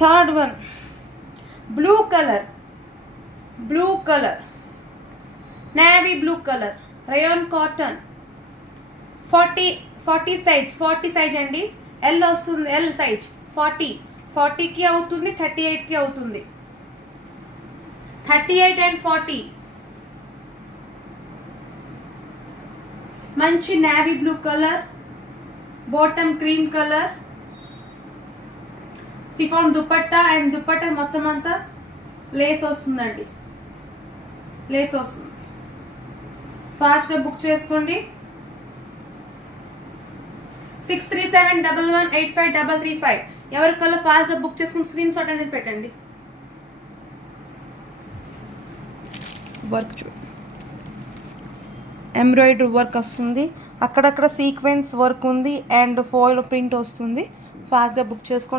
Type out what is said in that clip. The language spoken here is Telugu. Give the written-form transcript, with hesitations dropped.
Third one blue colour navy blue colour rayon cotton 40 size అండి. ఎల్ వస్తుంది, ఎల్ సైజ్ 40కి అవుతుంది, 38కి అవుతుంది. 38 and 40 మంచి navy blue colour, bottom cream colour, chiffon dupatta and dupatta మొత్తం అంతా లేస్ వస్తుందండి. లేస్ వస్తుంది. ఫాస్ట్గా బుక్ చేసుకోండి. 6371185335. ఎవరికల్లా ఫాస్ట్గా బుక్ చేసుకుని స్క్రీన్ షాట్ అనేది పెట్టండి. వర్క్ ఎంబ్రాయిడరీ వర్క్ వస్తుంది, అక్కడక్కడ సీక్వెన్స్ వర్క్ ఉంది అండ్ ఫాయిల్ ప్రింట్ వస్తుంది. ఫాస్ట్గా బుక్ చేసుకోండి.